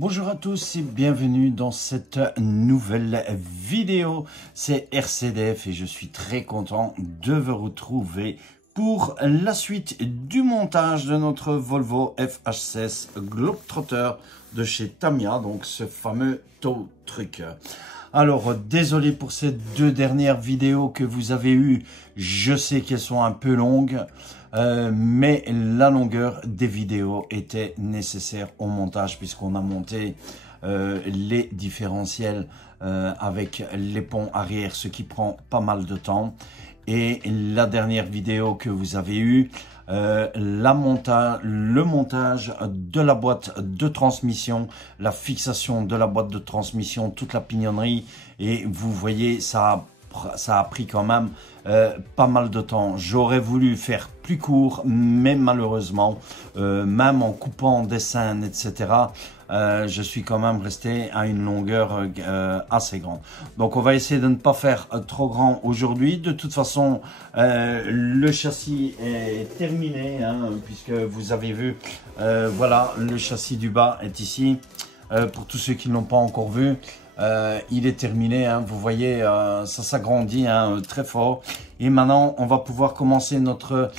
Bonjour à tous et bienvenue dans cette nouvelle vidéo. C'est RCDF et je suis très content de vous retrouver pour la suite du montage de notre Volvo FH16 Globetrotter de chez Tamiya, donc ce fameux tow truck. Alors, désolé pour ces deux dernières vidéos que vous avez eues. Je sais qu'elles sont un peu longues, mais la longueur des vidéos était nécessaire au montage puisqu'on a monté les différentiels avec les ponts arrière, ce qui prend pas mal de temps. Et la dernière vidéo que vous avez eue, le montage de la boîte de transmission, la fixation de la boîte de transmission, toute la pignonnerie. Et vous voyez, ça a pris quand même pas mal de temps. J'aurais voulu faire plus court, mais malheureusement, même en coupant des scènes, etc., je suis quand même resté à une longueur assez grande. Donc on va essayer de ne pas faire trop grand aujourd'hui. De toute façon, le châssis est terminé, hein, puisque vous avez vu, voilà, le châssis du bas est ici. Pour tous ceux qui ne l'ont pas encore vu, il est terminé, hein, vous voyez, ça s'agrandit très fort. Et maintenant, on va pouvoir commencer notre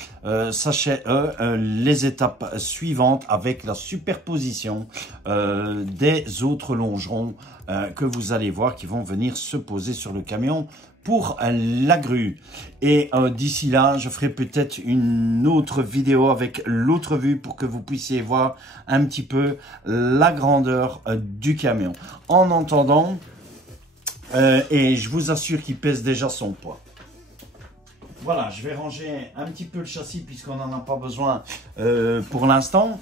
sachet E, les étapes suivantes avec la superposition des autres longerons que vous allez voir qui vont venir se poser sur le camion pour la grue. Et d'ici là, je ferai peut-être une autre vidéo avec l'autre vue pour que vous puissiez voir un petit peu la grandeur du camion. En entendant, et je vous assure qu'il pèse déjà son poids. Voilà, je vais ranger un petit peu le châssis puisqu'on n'en a pas besoin pour l'instant.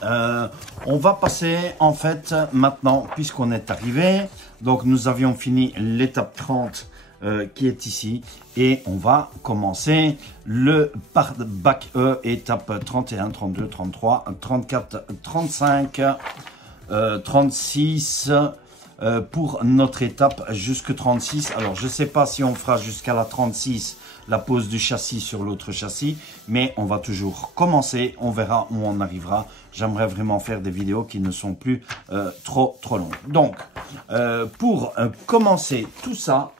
On va passer en fait maintenant, puisqu'on est arrivé, donc nous avions fini l'étape 30 qui est ici, et on va commencer le bac E, étape 31, 32, 33, 34, 35, 36 pour notre étape jusque 36. Alors je ne sais pas si on fera jusqu'à la 36 la pose du châssis sur l'autre châssis, mais on va toujours commencer, on verra où on arrivera. J'aimerais vraiment faire des vidéos qui ne sont plus trop longues. Donc pour commencer tout ça,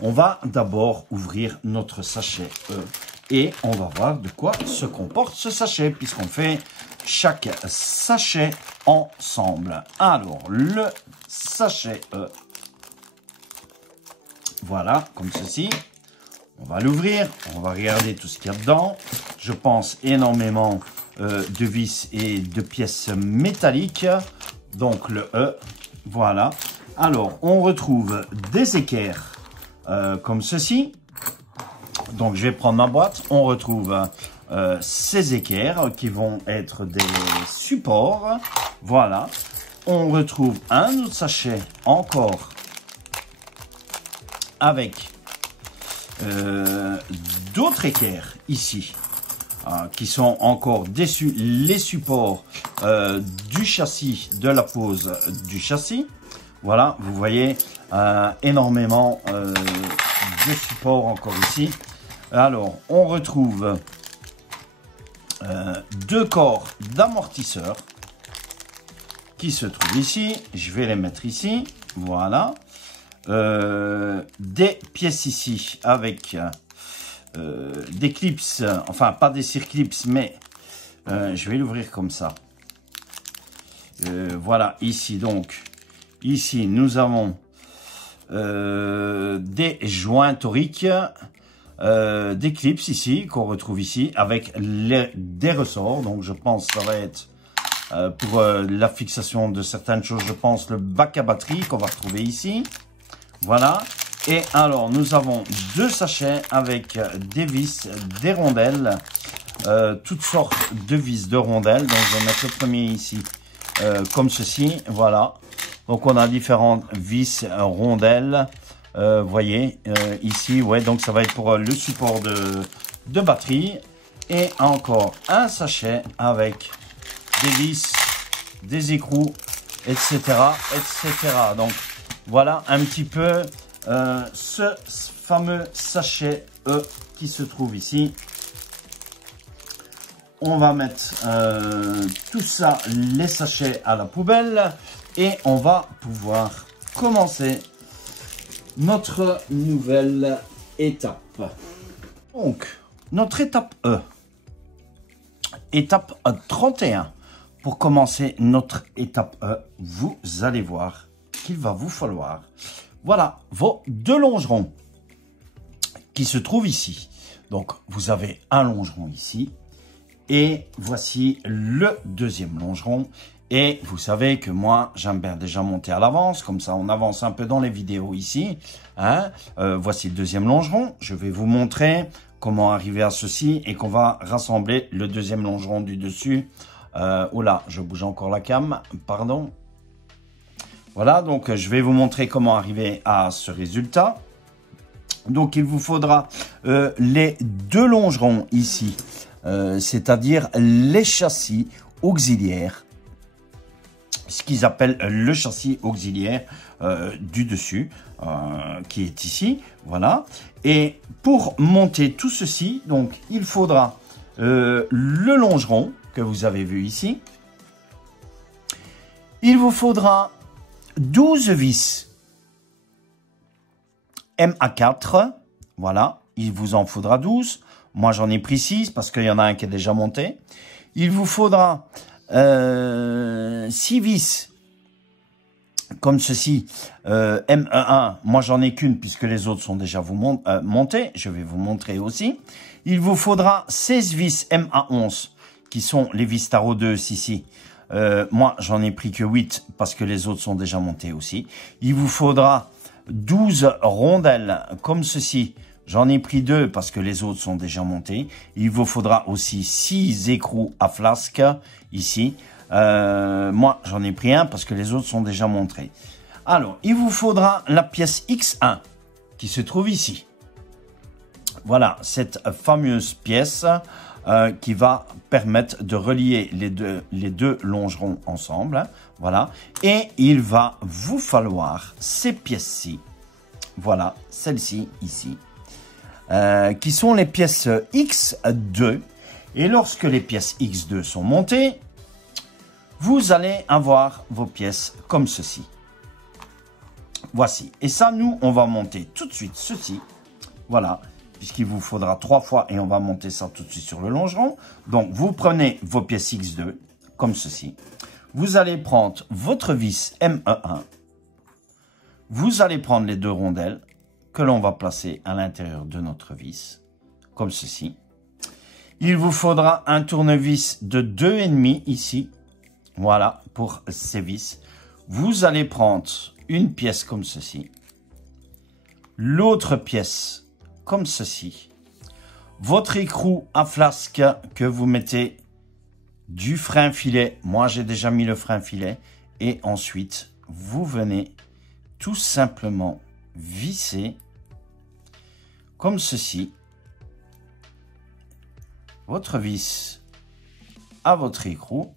on va d'abord ouvrir notre sachet et on va voir de quoi se comporte ce sachet, puisqu'on fait chaque sachet ensemble. Alors, le sachet voilà, comme ceci. On va l'ouvrir, on va regarder tout ce qu'il y a dedans. Je pense énormément de vis et de pièces métalliques. Donc, le E, voilà. Alors, on retrouve des équerres comme ceci. Donc, je vais prendre ma boîte. On retrouve ces équerres qui vont être des supports. Voilà. On retrouve un autre sachet encore avec d'autres équerres ici qui sont encore les supports du châssis, de la pose du châssis. Voilà, vous voyez énormément de supports encore ici. Alors, on retrouve deux corps d'amortisseurs qui se trouvent ici. Je vais les mettre ici. Voilà. Des pièces ici avec des clips, enfin pas des circlips, mais je vais l'ouvrir comme ça. Voilà, ici donc, ici nous avons des joints toriques, des clips ici qu'on retrouve ici avec des ressorts. Donc je pense que ça va être pour la fixation de certaines choses. Je pense le bac à batterie qu'on va retrouver ici. Voilà. Et alors, nous avons deux sachets avec des vis, des rondelles, toutes sortes de vis de rondelles. Donc, je vais mettre le premier ici, comme ceci. Voilà. Donc, on a différentes vis, rondelles. Voyez, ici, ouais. Donc, ça va être pour le support de batterie. Et encore un sachet avec des vis, des écrous, etc., etc. Donc, voilà un petit peu ce fameux sachet E qui se trouve ici. on va mettre tout ça, les sachets à la poubelle et on va pouvoir commencer notre nouvelle étape. Donc, notre étape E, étape 31. Pour commencer notre étape E, vous allez voir qu'il va vous falloir, voilà, vos 2 longerons qui se trouvent ici. Donc, vous avez un longeron ici et voici le deuxième longeron. Et vous savez que moi, j'aime bien déjà monter à l'avance, comme ça on avance un peu dans les vidéos ici. Hein. Voici le deuxième longeron. Je vais vous montrer comment arriver à ceci et qu'on va rassembler le deuxième longeron du dessus. Oula, je bouge encore la cam, pardon. Voilà, donc je vais vous montrer comment arriver à ce résultat. Donc il vous faudra les 2 longerons ici, c'est-à-dire les châssis auxiliaires, ce qu'ils appellent le châssis auxiliaire du dessus, qui est ici, voilà. Et pour monter tout ceci, donc il faudra le longeron que vous avez vu ici. Il vous faudra 12 vis MA4, voilà, il vous en faudra 12. Moi, j'en ai pris 6 parce qu'il y en a un qui est déjà monté. Il vous faudra 6 vis comme ceci, ME1. Moi, j'en ai qu'une puisque les autres sont déjà montés. Je vais vous montrer aussi. Il vous faudra 16 vis MA11 qui sont les vis tarot 2 ici. Moi, j'en ai pris que 8 parce que les autres sont déjà montés aussi. Il vous faudra 12 rondelles comme ceci. J'en ai pris 2 parce que les autres sont déjà montés. Il vous faudra aussi 6 écrous à flasque ici. Moi, j'en ai pris un parce que les autres sont déjà montés. Alors, il vous faudra la pièce X1 qui se trouve ici. Voilà, cette fameuse pièce qui va permettre de relier les deux longerons ensemble. Hein, voilà. Et il va vous falloir ces pièces-ci. Voilà, celles-ci, ici. Qui sont les pièces X2. Et lorsque les pièces X2 sont montées, vous allez avoir vos pièces comme ceci. Voici. Et ça, nous, on va monter tout de suite ceci. Voilà. Puisqu'il vous faudra 3 fois et on va monter ça tout de suite sur le longeron. Donc, vous prenez vos pièces X2, comme ceci. Vous allez prendre votre vis ME1. Vous allez prendre les 2 rondelles que l'on va placer à l'intérieur de notre vis, comme ceci. Il vous faudra un tournevis de 2,5 ici. Voilà, pour ces vis. Vous allez prendre une pièce comme ceci. L'autre pièce comme ceci. Votre écrou à flasque que vous mettez du frein filet. Moi, j'ai déjà mis le frein filet. Et ensuite, vous venez tout simplement visser comme ceci votre vis à votre écrou.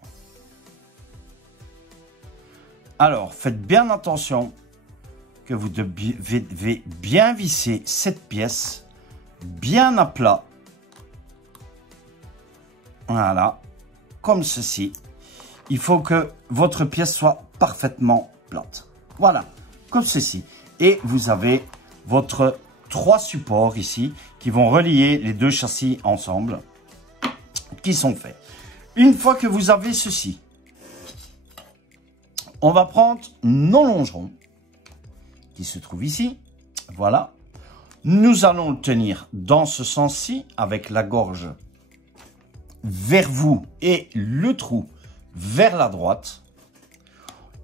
Alors, faites bien attention que vous devez bien visser cette pièce bien à plat. Voilà, comme ceci. Il faut que votre pièce soit parfaitement plate. Voilà, comme ceci. Et vous avez votre 3 supports ici qui vont relier les 2 châssis ensemble, qui sont faits. Une fois que vous avez ceci, on va prendre nos longerons qui se trouvent ici. Voilà. Nous allons le tenir dans ce sens-ci avec la gorge vers vous et le trou vers la droite.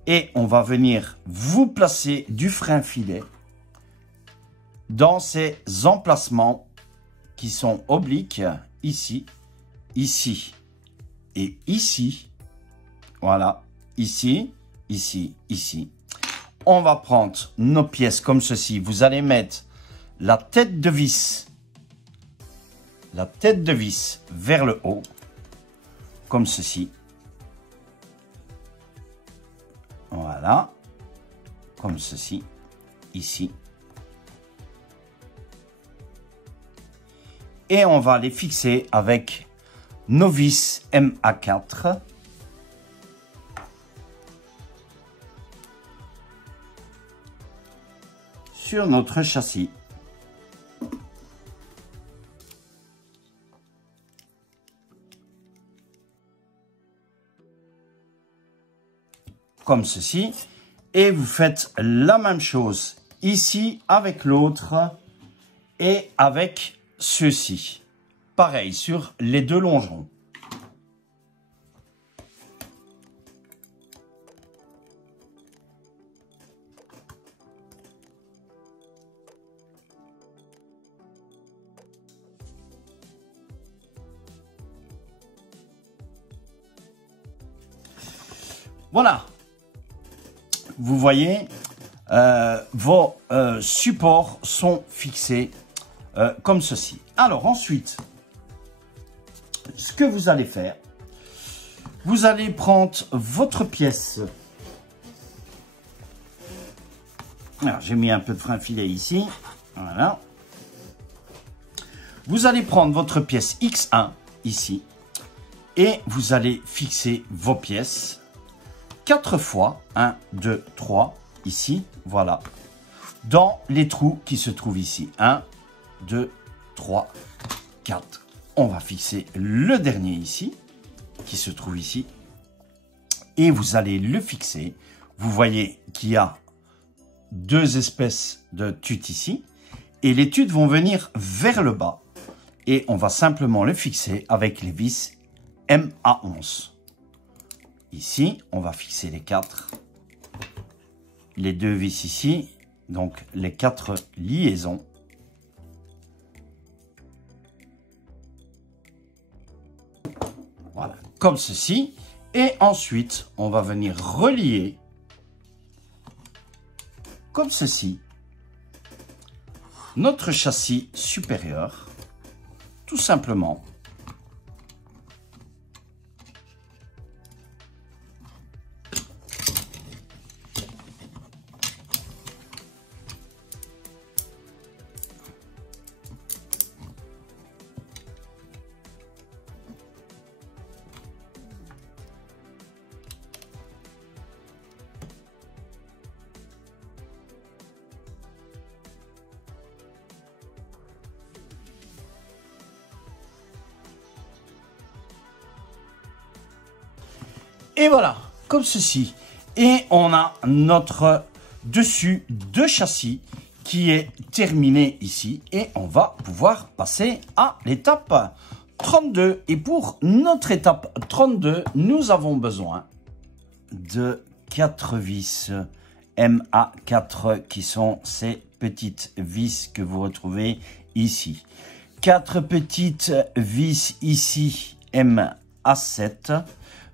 Et on va venir vous placer du frein filet dans ces emplacements qui sont obliques, ici, ici et ici. Voilà, ici, ici, ici. On va prendre nos pièces comme ceci. Vous allez mettre la tête de vis vers le haut, comme ceci. Voilà, comme ceci, ici. Et on va les fixer avec nos vis MA4. Sur notre châssis. Comme ceci. Et vous faites la même chose ici avec l'autre et avec ceci. Pareil sur les deux longerons. Voilà, vous voyez, vos supports sont fixés comme ceci. Alors ensuite, ce que vous allez faire, vous allez prendre votre pièce. Alors j'ai mis un peu de frein filet ici, voilà. Vous allez prendre votre pièce X1 ici et vous allez fixer vos pièces 4 fois, 1, 2, 3, ici, voilà, dans les trous qui se trouvent ici. 1, 2, 3, 4. On va fixer le dernier ici, qui se trouve ici. Et vous allez le fixer. Vous voyez qu'il y a 2 espèces de tutes ici. Et les tutes vont venir vers le bas. Et on va simplement le fixer avec les vis MA11. Ici, on va fixer les 4, les 2 vis ici, donc les 4 liaisons. Voilà, comme ceci. Et ensuite, on va venir relier, comme ceci, notre châssis supérieur, tout simplement. Et voilà, comme ceci. Et on a notre dessus de châssis qui est terminé ici. Et on va pouvoir passer à l'étape 32. Et pour notre étape 32, nous avons besoin de 4 vis MA4 qui sont ces petites vis que vous retrouvez ici. 4 petites vis ici MA7.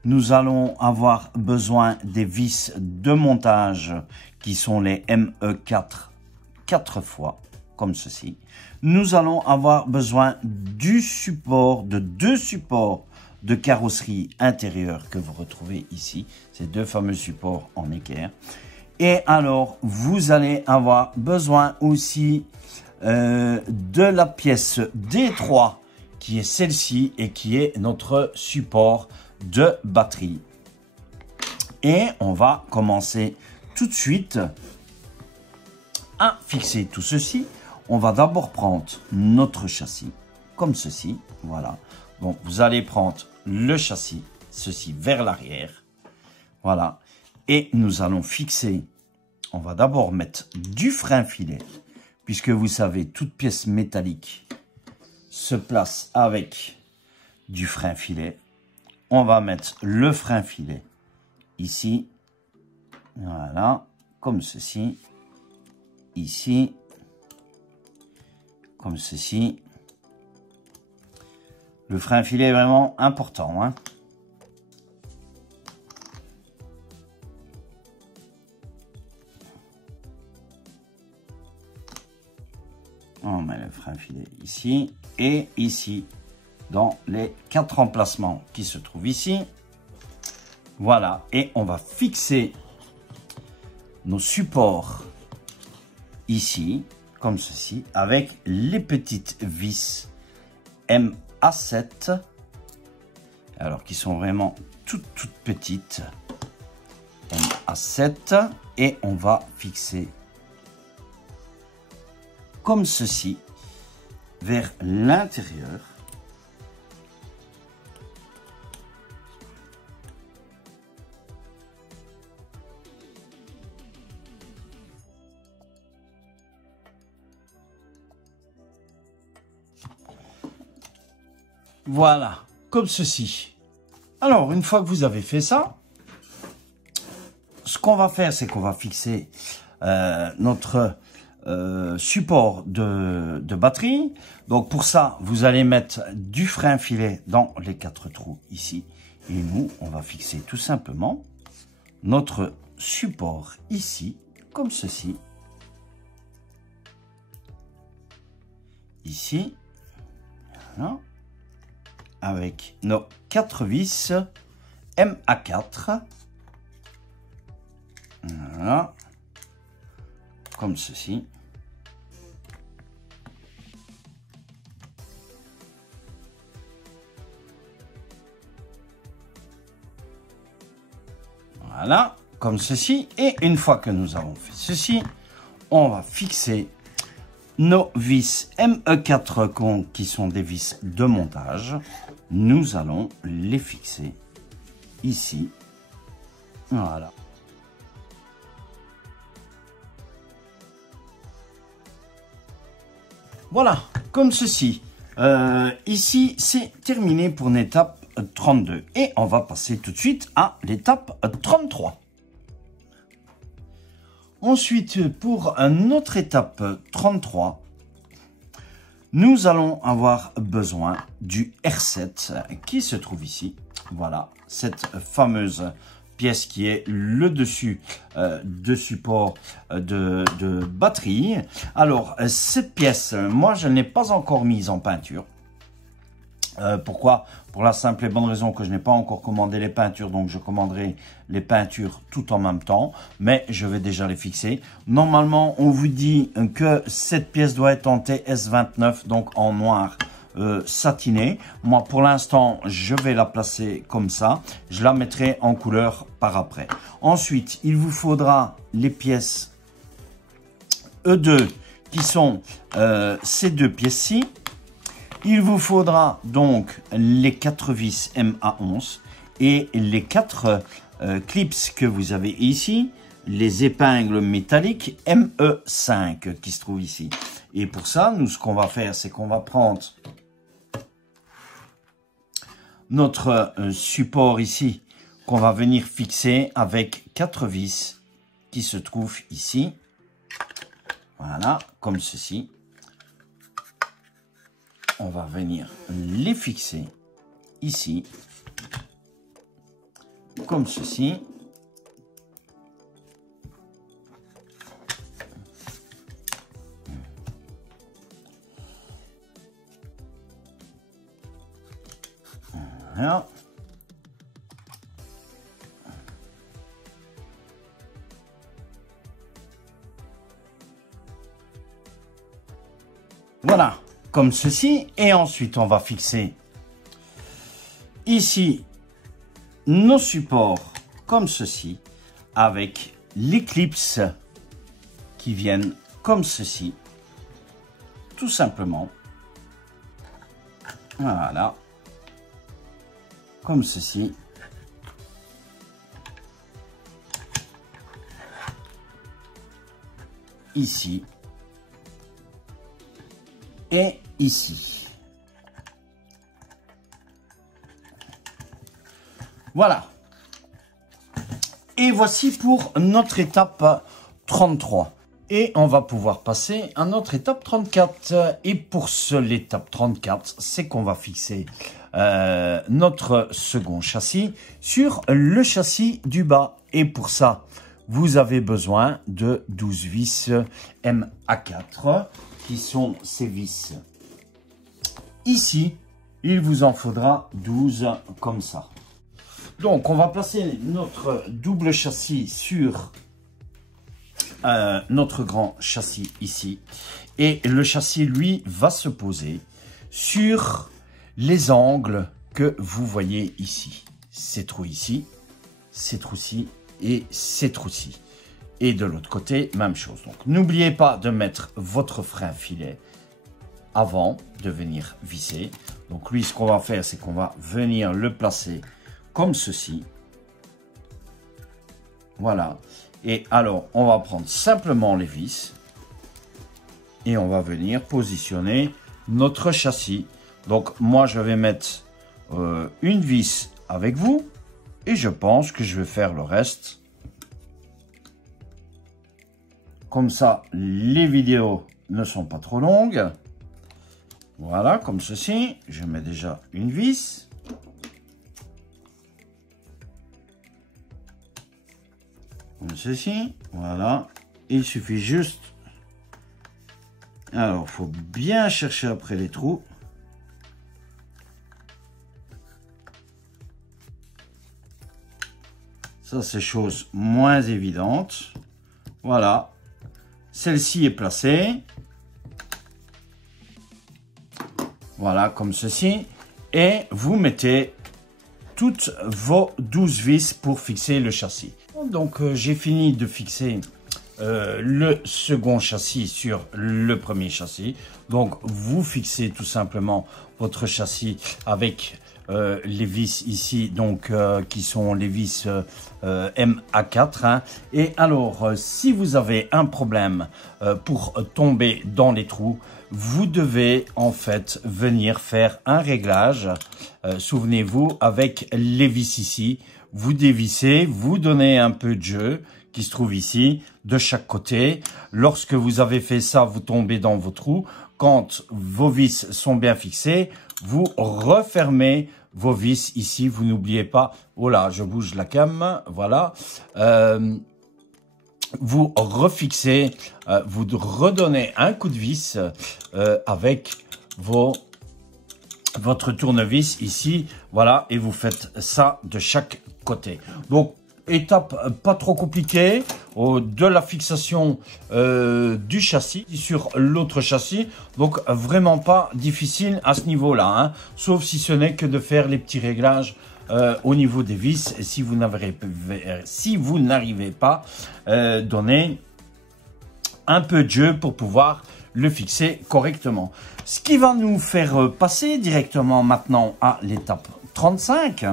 Nous allons avoir besoin des vis de montage qui sont les ME4 4 fois, comme ceci. Nous allons avoir besoin du support, de 2 supports de carrosserie intérieure que vous retrouvez ici. Ces 2 fameux supports en équerre. Et alors, vous allez avoir besoin aussi de la pièce D3 qui est celle-ci et qui est notre support de batterie. Et on va commencer tout de suite à fixer tout ceci. On va d'abord prendre notre châssis comme ceci, voilà. Donc vous allez prendre le châssis, ceci vers l'arrière, voilà. Et nous allons fixer, on va d'abord mettre du frein filet, puisque vous savez, toute pièce métallique se place avec du frein filet. On va mettre le frein filet ici, voilà, comme ceci, ici, comme ceci. Le frein filet est vraiment important, hein. On met le frein filet ici et ici, dans les 4 emplacements qui se trouvent ici. Voilà, et on va fixer nos supports ici, comme ceci, avec les petites vis MA7 alors qui sont vraiment toutes petites. MA7 et on va fixer comme ceci vers l'intérieur. Voilà, comme ceci. Alors, une fois que vous avez fait ça, ce qu'on va faire, c'est qu'on va fixer notre support de batterie. Donc, pour ça, vous allez mettre du frein filet dans les 4 trous ici. Et nous, on va fixer tout simplement notre support ici, comme ceci. Ici, voilà. Avec nos 4 vis MA4. Voilà. Comme ceci. Voilà, comme ceci. Et une fois que nous avons fait ceci, on va fixer nos vis ME4 qui sont des vis de montage. Nous allons les fixer ici. Voilà. Voilà, comme ceci. Ici, c'est terminé pour l'étape 32. Et on va passer tout de suite à l'étape 33. Ensuite, pour notre étape 33, nous allons avoir besoin du R7 qui se trouve ici. Voilà, cette fameuse pièce qui est le dessus de support de batterie. Alors, cette pièce, moi, je ne l'ai pas encore mise en peinture. Pourquoi? Pour la simple et bonne raison que je n'ai pas encore commandé les peintures, donc je commanderai les peintures tout en même temps, mais je vais déjà les fixer. Normalement, on vous dit que cette pièce doit être en TS29, donc en noir satiné. Moi, pour l'instant, je vais la placer comme ça. Je la mettrai en couleur par après. Ensuite, il vous faudra les pièces E2 qui sont ces deux pièces-ci. Il vous faudra donc les 4 vis MA11 et les 4 clips que vous avez ici, les épingles métalliques ME5 qui se trouvent ici. Et pour ça, nous, ce qu'on va faire, c'est qu'on va prendre notre support ici, qu'on va venir fixer avec 4 vis qui se trouvent ici. Voilà, comme ceci. On va venir les fixer ici, comme ceci. Voilà. Voilà. Comme ceci, et ensuite on va fixer ici nos supports comme ceci avec les clips qui viennent comme ceci, tout simplement. Voilà, comme ceci. Ici et ici. Voilà. Et voici pour notre étape 33. Et on va pouvoir passer à notre étape 34. Et pour l'étape 34, c'est qu'on va fixer notre second châssis sur le châssis du bas. Et pour ça, vous avez besoin de 12 vis MA4. Qui sont ces vis ici. Il vous en faudra 12 comme ça. Donc, on va placer notre double châssis sur notre grand châssis ici. Et le châssis, lui, va se poser sur les angles que vous voyez ici. Ces trous ici, ces trous-ci et ces trous-ci. Et de l'autre côté, même chose. Donc, n'oubliez pas de mettre votre frein filet avant de venir visser. Donc, lui, ce qu'on va faire, c'est qu'on va venir le placer comme ceci. Voilà. Et alors, on va prendre simplement les vis et on va venir positionner notre châssis. Donc, moi, je vais mettre une vis avec vous et je pense que je vais faire le reste. Comme ça, les vidéos ne sont pas trop longues. Voilà, comme ceci. Je mets déjà une vis. Comme ceci. Voilà. Il suffit juste... Alors, il faut bien chercher après les trous. Ça, c'est chose moins évidente. Voilà. Celle-ci est placée. Voilà, comme ceci. Et vous mettez toutes vos 12 vis pour fixer le châssis. Donc, j'ai fini de fixer le second châssis sur le premier châssis. Donc, vous fixez tout simplement votre châssis avec les vis ici, donc qui sont les vis MA4. Hein. Et alors, si vous avez un problème pour tomber dans les trous, vous devez en fait venir faire un réglage. Souvenez-vous, avec les vis ici, vous dévissez, vous donnez un peu de jeu qui se trouve ici, de chaque côté. Lorsque vous avez fait ça, vous tombez dans vos trous. Quand vos vis sont bien fixées, vous refermez vos vis ici. Vous n'oubliez pas, oh là, je bouge la cam, voilà. Vous refixez, vous redonnez un coup de vis avec votre tournevis ici, voilà, et vous faites ça de chaque côté. Donc, étape pas trop compliquée de la fixation du châssis sur l'autre châssis. Donc, vraiment pas difficile à ce niveau-là, hein, sauf si ce n'est que de faire les petits réglages au niveau des vis. Si vous n'arrivez pas, donner un peu de jeu pour pouvoir le fixer correctement. Ce qui va nous faire passer directement maintenant à l'étape 35.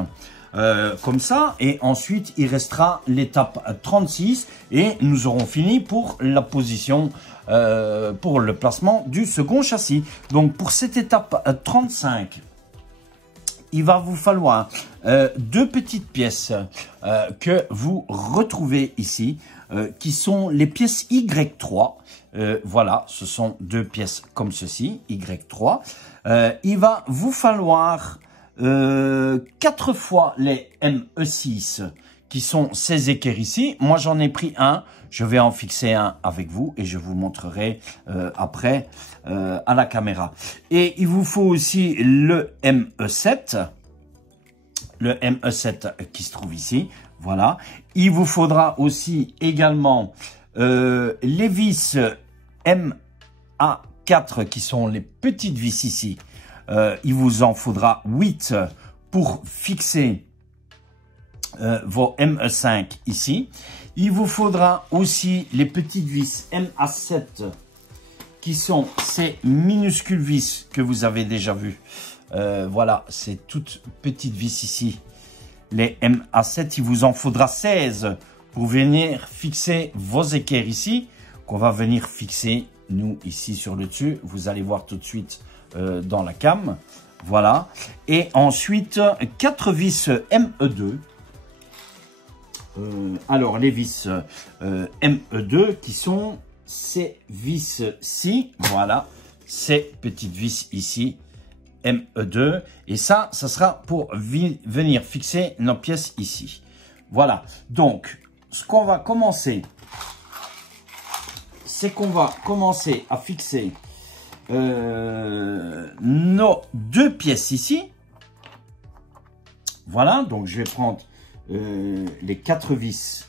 Comme ça, et ensuite il restera l'étape 36 et nous aurons fini pour la position, pour le placement du second châssis. Donc pour cette étape 35, il va vous falloir deux petites pièces que vous retrouvez ici, qui sont les pièces Y3. Voilà, ce sont deux pièces comme ceci, Y3. Il va vous falloir 4 fois les ME6 qui sont ces équerres ici. Moi j'en ai pris un, je vais en fixer un avec vous et je vous montrerai après à la caméra. Et il vous faut aussi le ME7, le ME7 qui se trouve ici, voilà. Il vous faudra aussi également les vis MA4 qui sont les petites vis ici. Il vous en faudra 8 pour fixer vos ME5 ici. Il vous faudra aussi les petites vis MA7 qui sont ces minuscules vis que vous avez déjà vues. Voilà, ces toutes petites vis ici. Les MA7, il vous en faudra 16 pour venir fixer vos équerres ici, qu'on va venir fixer, nous, ici sur le dessus. Vous allez voir tout de suite dans la cam, voilà. Et ensuite 4 vis ME2. Alors les vis ME2 qui sont ces vis-ci, voilà, ces petites vis ici ME2, et ça sera pour venir fixer nos pièces ici. Voilà, donc ce qu'on va commencer, c'est qu'on va commencer à fixer nos deux pièces ici. Voilà, donc je vais prendre les 4 vis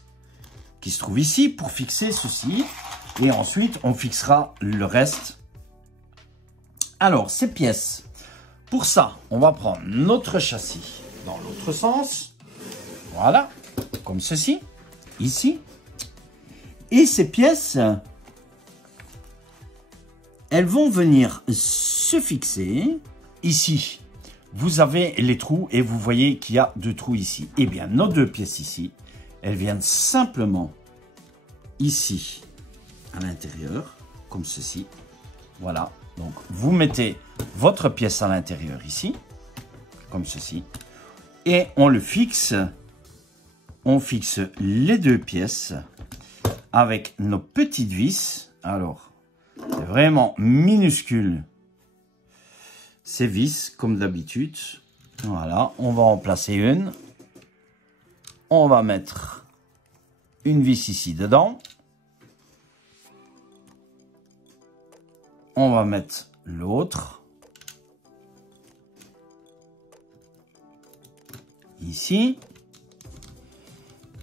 qui se trouvent ici pour fixer ceci, et ensuite on fixera le reste. Alors ces pièces, pour ça, on va prendre notre châssis dans l'autre sens. Voilà, comme ceci, ici. Et ces pièces, elles vont venir se fixer ici. Vous avez les trous et vous voyez qu'il y a 2 trous ici. Eh bien, nos 2 pièces ici, elles viennent simplement ici à l'intérieur, comme ceci. Voilà. Donc, vous mettez votre pièce à l'intérieur ici, comme ceci. Et on le fixe. On fixe les 2 pièces avec nos petites vis. Alors, c'est vraiment minuscule. Ces vis, comme d'habitude. Voilà, on va en placer une. On va mettre une vis ici dedans. On va mettre l'autre. Ici.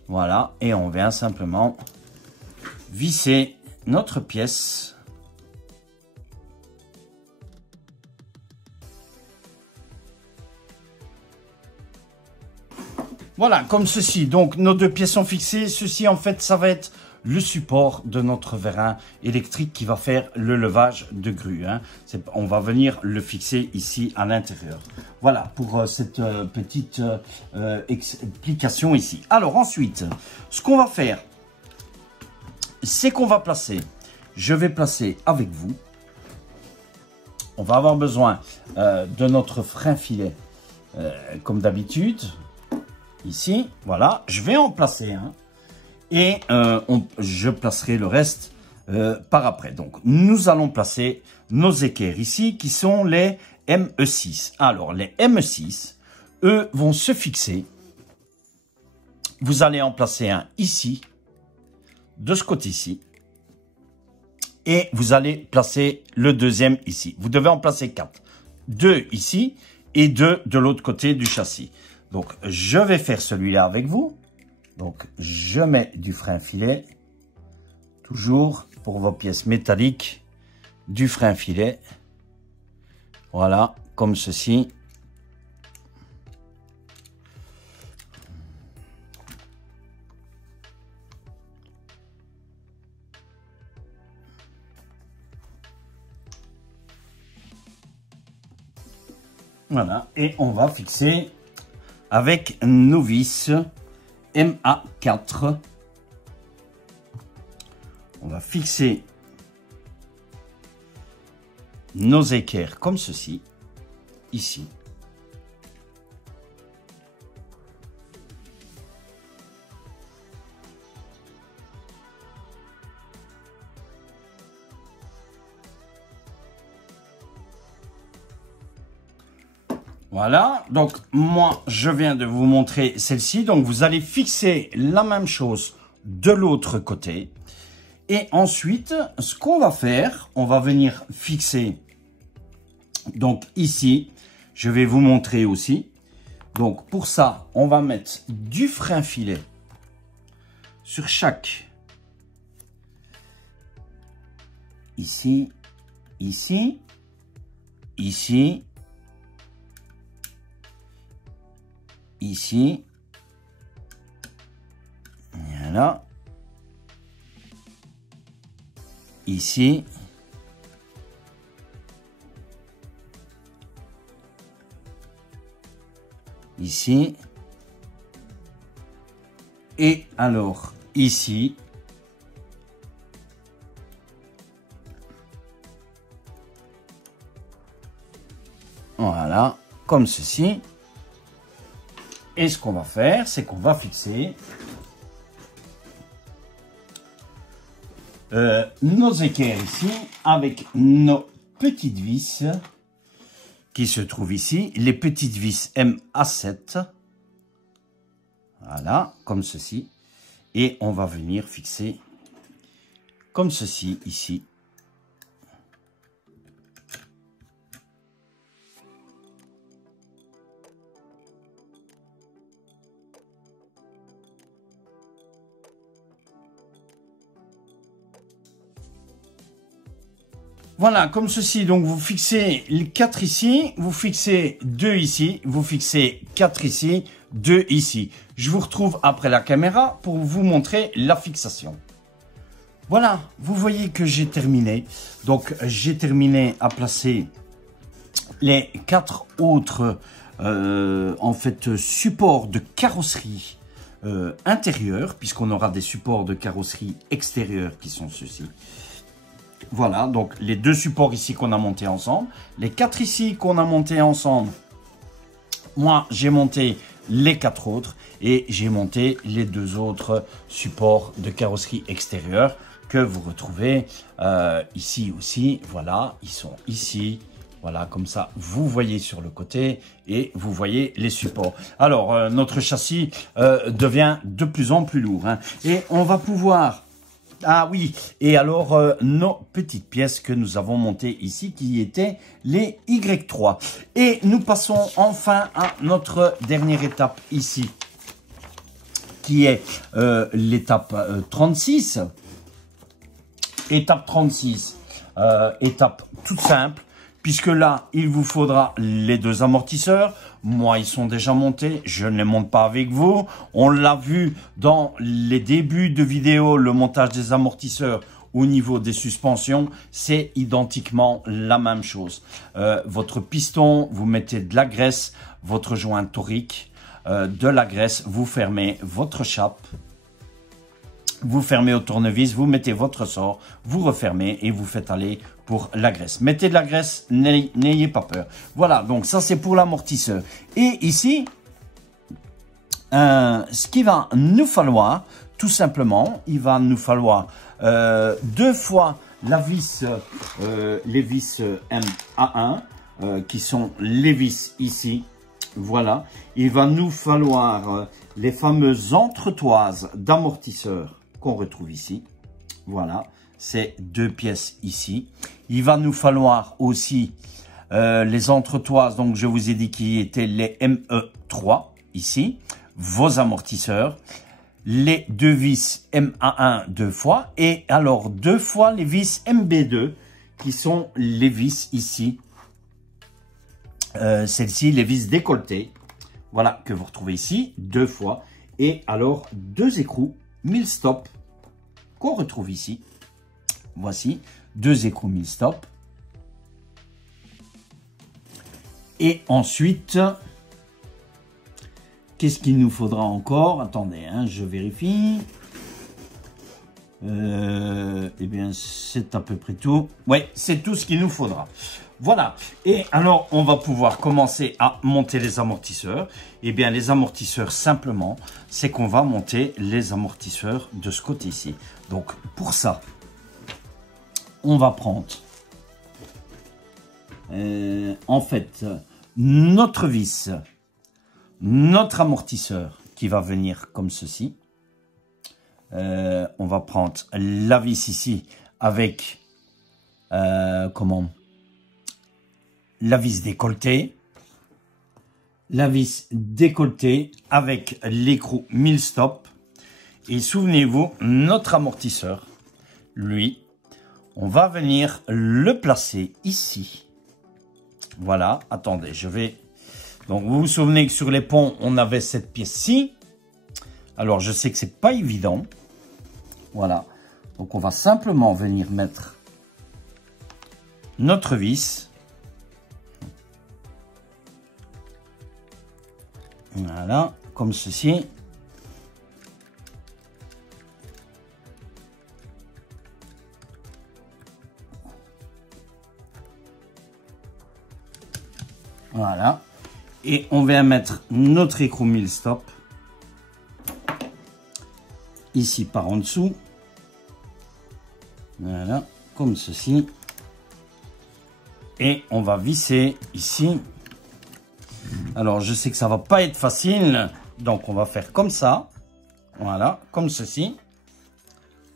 Voilà, et on vient simplement visser notre pièce. Voilà, comme ceci. Donc, nos 2 pièces sont fixées. Ceci, en fait, ça va être le support de notre vérin électrique qui va faire le levage de grue. Hein. On va venir le fixer ici à l'intérieur. Voilà, pour cette petite explication ici. Alors, ensuite, ce qu'on va faire, c'est qu'on va placer, je vais placer avec vous, on va avoir besoin de notre frein filet, comme d'habitude. Ici, voilà, je vais en placer un et je placerai le reste par après. Donc, nous allons placer nos équerres ici qui sont les ME6. Alors, les ME6, eux, vont se fixer. Vous allez en placer un ici, de ce côté-ci, et vous allez placer le deuxième ici. Vous devez en placer 4. 2 ici et 2 de l'autre côté du châssis. Donc, je vais faire celui-là avec vous. Donc, je mets du frein filet. Toujours pour vos pièces métalliques, du frein filet. Voilà, comme ceci. Voilà, et on va fixer avec nos vis MA4. On va fixer nos équerres comme ceci, ici. Voilà, donc moi je viens de vous montrer celle-ci, donc vous allez fixer la même chose de l'autre côté. Et ensuite, ce qu'on va faire, on va venir fixer, donc ici, je vais vous montrer aussi. Donc pour ça, on va mettre du frein filet sur chaque, ici, ici, ici, ici, voilà, ici, ici, et alors ici, voilà, comme ceci. Et ce qu'on va faire, c'est qu'on va fixer nos équerres ici avec nos petites vis qui se trouvent ici, les petites vis MA7. Voilà, comme ceci. Et on va venir fixer comme ceci ici. Voilà, comme ceci. Donc, vous fixez 4 ici, vous fixez 2 ici, vous fixez 4 ici, 2 ici. Je vous retrouve après la caméra pour vous montrer la fixation. Voilà, vous voyez que j'ai terminé. Donc, j'ai terminé à placer les 4 autres, en fait, supports de carrosserie intérieure, puisqu'on aura des supports de carrosserie extérieure qui sont ceux-ci. Voilà, donc les 2 supports ici qu'on a montés ensemble, les 4 ici qu'on a montés ensemble. Moi, j'ai monté les 4 autres et j'ai monté les 2 autres supports de carrosserie extérieure que vous retrouvez ici aussi. Voilà, ils sont ici. Voilà, comme ça, vous voyez sur le côté et vous voyez les supports. Alors, notre châssis devient de plus en plus lourd, hein, et on va pouvoir... Ah oui, et alors, nos petites pièces que nous avons montées ici, qui étaient les Y3. Et nous passons enfin à notre dernière étape ici, qui est l'étape 36. Étape 36, étape toute simple. Puisque là, il vous faudra les 2 amortisseurs. Moi, ils sont déjà montés. Je ne les monte pas avec vous. On l'a vu dans les débuts de vidéo, le montage des amortisseurs au niveau des suspensions. C'est identiquement la même chose. Votre piston, vous mettez de la graisse. Votre joint torique, de la graisse. Vous fermez votre chape. Vous fermez au tournevis, vous mettez votre sort, vous refermez et vous faites aller pour la graisse. Mettez de la graisse, n'ayez pas peur. Voilà, donc ça c'est pour l'amortisseur. Et ici, ce qu'il va nous falloir, tout simplement, il va nous falloir 2 fois la vis, les vis MA1, qui sont les vis ici. Voilà, il va nous falloir les fameuses entretoises d'amortisseur qu'on retrouve ici. Voilà, c'est 2 pièces ici. Il va nous falloir aussi les entretoises, donc je vous ai dit qui étaient les ME3 ici, vos amortisseurs, les 2 vis MA1 2 fois, et alors 2 fois les vis MB2 qui sont les vis ici, celles-ci, les vis décolletées, voilà, que vous retrouvez ici 2 fois, et alors 2 écrous mille-stop qu'on retrouve ici. Voici 2 écrous mille-stop. Et ensuite, qu'est-ce qu'il nous faudra encore? Attendez, hein, je vérifie. Eh bien, c'est à peu près tout. Ouais, c'est tout ce qu'il nous faudra. Voilà. Et alors, on va pouvoir commencer à monter les amortisseurs. Eh bien, les amortisseurs, simplement, c'est qu'on va monter les amortisseurs de ce côté-ci. Donc, pour ça, on va prendre, en fait, notre vis, notre amortisseur qui va venir comme ceci. On va prendre la vis ici avec, la vis décolletée. La vis décolletée avec l'écrou mille-stop. Et souvenez-vous, notre amortisseur, lui, on va venir le placer ici. Voilà, attendez, je vais... Donc, vous vous souvenez que sur les ponts, on avait cette pièce-ci. Alors, je sais que c'est pas évident. Voilà. Donc, on va simplement venir mettre notre vis. Voilà, comme ceci. Voilà. Et on vient mettre notre écrou mille-stop ici par en dessous. Voilà, comme ceci. Et on va visser ici. Alors, je sais que ça va pas être facile, donc on va faire comme ça. Voilà, comme ceci.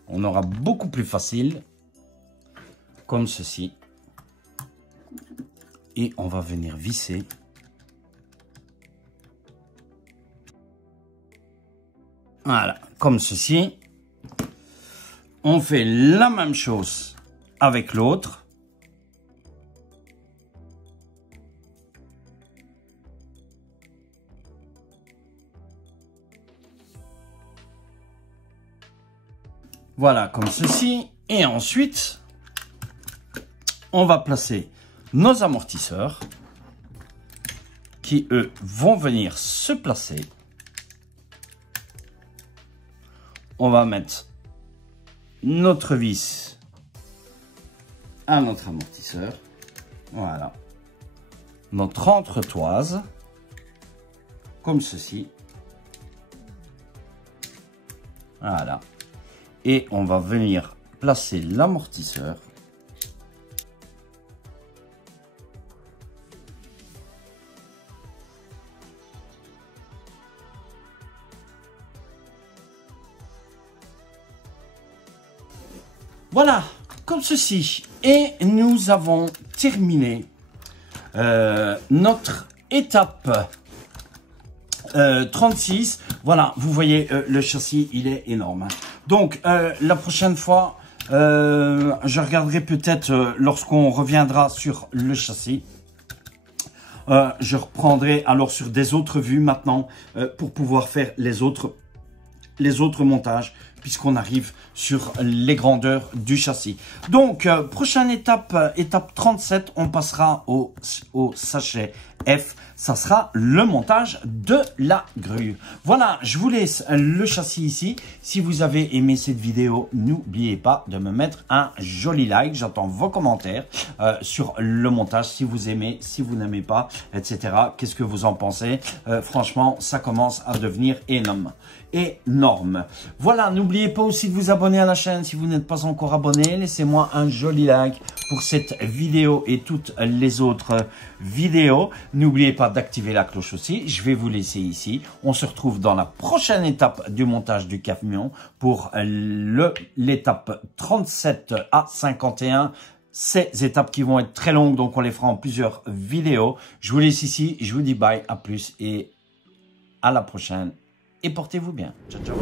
On aura beaucoup plus facile. Comme ceci. Et on va venir visser. Voilà, comme ceci. On fait la même chose avec l'autre. Voilà, comme ceci. Et ensuite, on va placer nos amortisseurs qui, eux, vont venir se placer. On va mettre notre vis à notre amortisseur. Voilà. Notre entretoise, comme ceci. Voilà. Et on va venir placer l'amortisseur. Voilà, comme ceci. Et nous avons terminé notre étape 36. Voilà, vous voyez, le châssis, il est énorme. Donc, la prochaine fois, je regarderai peut-être lorsqu'on reviendra sur le châssis. Je reprendrai alors sur des autres vues maintenant pour pouvoir faire les autres montages, puisqu'on arrive sur les grandeurs du châssis. Donc, prochaine étape, étape 37, on passera au sachet F. Ça sera le montage de la grue. Voilà, je vous laisse le châssis ici. Si vous avez aimé cette vidéo, n'oubliez pas de me mettre un joli like. J'attends vos commentaires sur le montage, si vous aimez, si vous n'aimez pas, etc. Qu'est-ce que vous en pensez? Franchement, ça commence à devenir énorme. Voilà, n'oubliez pas aussi de vous abonner à la chaîne si vous n'êtes pas encore abonné. Laissez-moi un joli like pour cette vidéo et toutes les autres vidéos. N'oubliez pas d'activer la cloche aussi. Je vais vous laisser ici. On se retrouve dans la prochaine étape du montage du camion pour l'étape 37 à 51. Ces étapes qui vont être très longues, donc on les fera en plusieurs vidéos. Je vous laisse ici. Je vous dis bye, à plus et à la prochaine. Et portez-vous bien. Ciao, ciao.